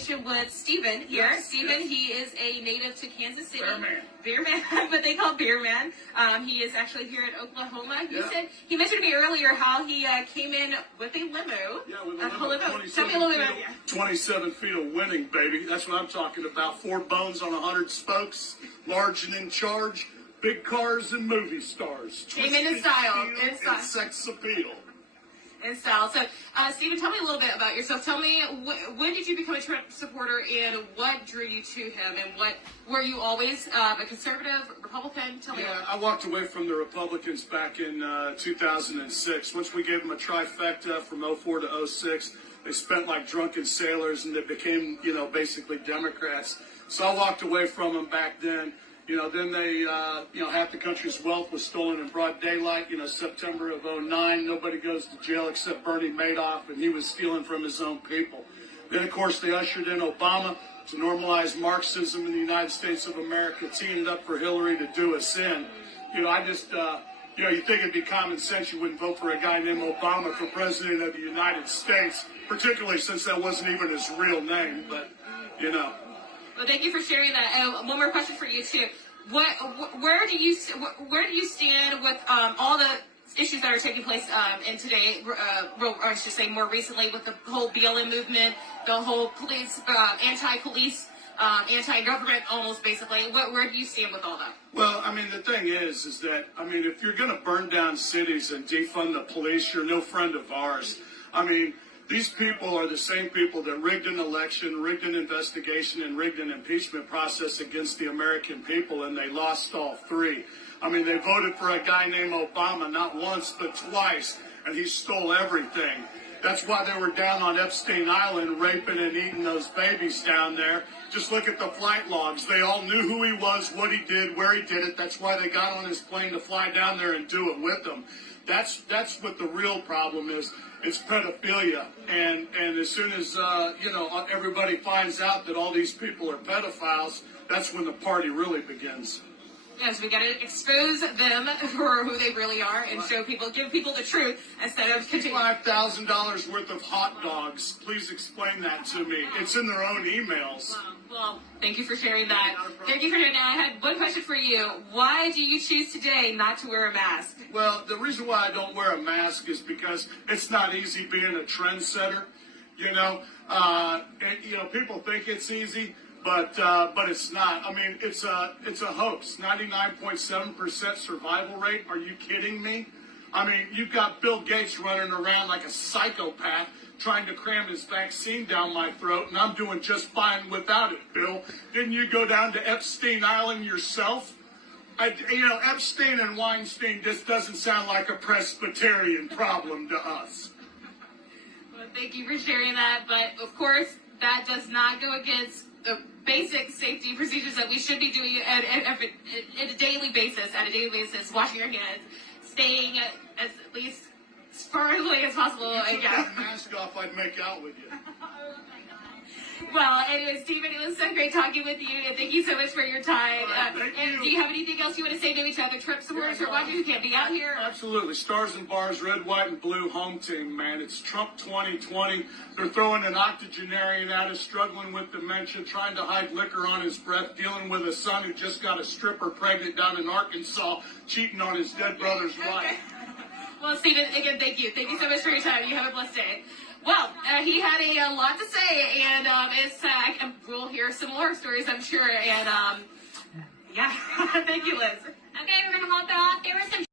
conversation with Stephen here. Yes, Stephen, yes. he is a native to Kansas City. Bear Man. Bear Man, but they call Bear Man. He is actually here in Oklahoma. He mentioned to me earlier how he came in with a limo. Yeah, with a limo. Tell me a little bit about it. 27 feet of winning, baby. That's what I'm talking about. 4 bones on 100 spokes, large and in charge, big cars and movie stars. Came in style. And sex appeal. In style. So, Stephen, tell me a little bit about yourself. Tell me, when did you become a Trump supporter, and what drew you to him, and what were you always a conservative, Republican? Tell me. Yeah, I walked away from the Republicans back in 2006. Once we gave them a trifecta from 04 to 06, they spent like drunken sailors, and they became, basically Democrats. So I walked away from them back then. Then they, half the country's wealth was stolen in broad daylight. September of 09, nobody goes to jail except Bernie Madoff, and he was stealing from his own people. Then, of course, they ushered in Obama to normalize Marxism in the United States of America, teeing it up for Hillary to do us in. You think it'd be common sense you wouldn't vote for a guy named Obama for president of the United States, particularly since that wasn't even his real name, but. Well, thank you for sharing that. One more question for you too. Where do you stand with all the issues that are taking place in today? Or I should say more recently with the whole BLM movement, the whole police, anti-police, anti-government, almost basically. Where do you stand with all that? Well, the thing is that if you're going to burn down cities and defund the police, you're no friend of ours. These people are the same people that rigged an election, rigged an investigation, and rigged an impeachment process against the American people, and they lost all 3. They voted for a guy named Obama not once but twice, and he stole everything. That's why they were down on Epstein Island raping and eating those babies down there. Just look at the flight logs. They all knew who he was, what he did, where he did it. That's why they got on his plane to fly down there and do it with him. That's what the real problem is. It's pedophilia, and as soon as everybody finds out that all these people are pedophiles, that's when the party really begins. Yes, we got to expose them for who they really are and give people the truth instead of continuing. $5,000 worth of hot dogs. Please explain that to me. It's in their own emails. Well, thank you for sharing that. Thank you for sharing that. I had one question for you. Why do you choose today not to wear a mask? Well, the reason why I don't wear a mask is because it's not easy being a trendsetter. People think it's easy. But it's not. It's a hoax. 99.7% survival rate. Are you kidding me? You've got Bill Gates running around like a psychopath trying to cram his vaccine down my throat, and I'm doing just fine without it, Bill. Didn't you go down to Epstein Island yourself? Epstein and Weinstein just doesn't sound like a Presbyterian problem to us. Well, thank you for sharing that. But, of course, that does not go against the basic safety procedures that we should be doing at a daily basis, washing our hands, staying at least as far away as possible. If you took that mask off, I'd make out with you. Well, anyway, Stephen, it was so great talking with you, and thank you so much for your time. Thank you. Do you have anything else you want to say to each other, Trump supporters who are watching who can't be out here? Absolutely. Stars and bars, red, white, and blue home team, man. It's Trump 2020. They're throwing an octogenarian at us, struggling with dementia, trying to hide liquor on his breath, dealing with a son who just got a stripper pregnant down in Arkansas, cheating on his dead brother's wife. Well, Stephen, again, thank you. Thank you so much for your time. You have a blessed day. Well, he had a lot to say, and we'll hear some more stories, I'm sure. And, yeah, thank you, Liz. Okay, we're going to hop out. There was some